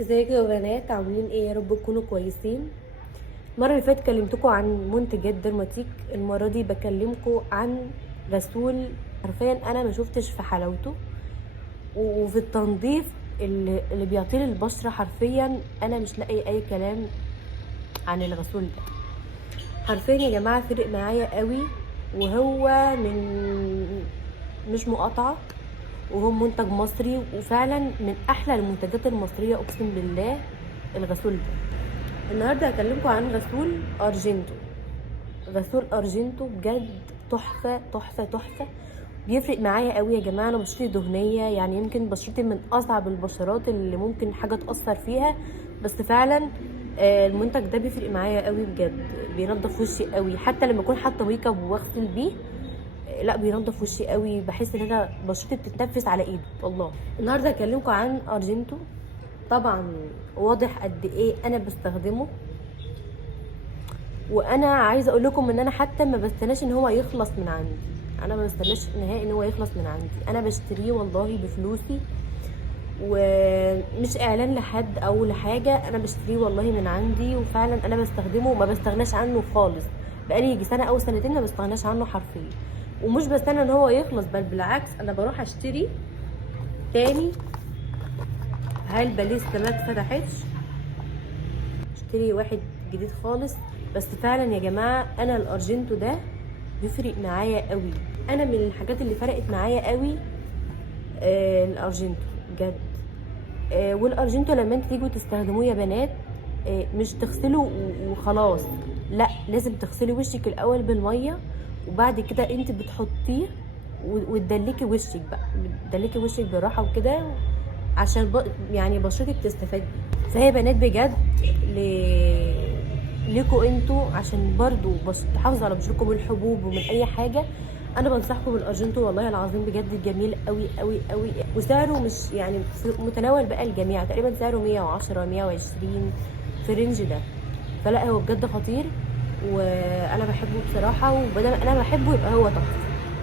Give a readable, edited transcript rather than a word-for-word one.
ازيكم يا بنات، عاملين ايه؟ يا رب تكونوا كويسين. المره اللي فاتت كلمتكم عن منتجات ديرماتيك، المره دي بكلمكم عن غسول. حرفيا انا ما شفتش في حلاوته وفي التنظيف اللي بيعطيه للبشره. حرفيا انا مش لاقي اي كلام عن الغسول ده. حرفيا يا جماعه فرق معايا قوي، وهو مش مقاطعه، وهو منتج مصري، وفعلا من احلى المنتجات المصريه اقسم بالله الغسول ده. النهارده هكلمكم عن غسول ارجنتو. غسول ارجنتو بجد تحفه تحفه تحفه. بيفرق معايا قوي يا جماعه. انا بشرتي دهنيه، يعني يمكن بشرتي من اصعب البشرات اللي ممكن حاجه تاثر فيها، بس فعلا المنتج ده بيفرق معايا قوي بجد. بينضف وشي قوي، حتى لما اكون حاطه ميك اب واغسل بيه لا بينضف وشي قوي. بحس ان انا بشرتي بتتنفس على ايده والله. النهارده هكلمكم عن ارجنتو. طبعا واضح قد ايه انا بستخدمه، وانا عايزه اقول لكم ان انا حتى ما بستناش ان هو يخلص من عندي. انا ما بستناش نهائي ان هو يخلص من عندي. انا بشتريه والله بفلوسي، ومش اعلان لحد او لحاجه. انا بشتريه والله من عندي، وفعلا انا بستخدمه وما بستغناش عنه خالص. بقالي يجي سنه او سنتين ما بستغناش عنه حرفيا، ومش بستنى ان هو يخلص، بل بالعكس انا بروح اشتري تاني. علبه لسه ما اتفتحتش، اشتري واحد جديد خالص. بس فعلا يا جماعه انا الارجنتو ده بيفرق معايا قوي. انا من الحاجات اللي فرقت معايا قوي الارجنتو بجد. والارجنتو لما انتوا تيجوا تستخدموه يا بنات، مش تغسلوا وخلاص، لا لازم تغسلي وشك الاول بالميه، وبعد كده انت بتحطيه وتدلكي وشك بقى. بتدلكي وشك بالراحه وكده عشان يعني بشرتك تستفاد بيه. فهي بنات بجد ليكوا انتوا، عشان برضو تحافظوا على بشرتكم من الحبوب ومن اي حاجه. انا بنصحكم بالارجنتو والله العظيم بجد جميل قوي قوي قوي، وسعره مش يعني في متناول بقى الجميع. تقريبا سعره 110 120 في الرينج ده. فلا هو بجد خطير، وانا بحبه بصراحه، وبدل انا بحبه يبقى هو تحفه.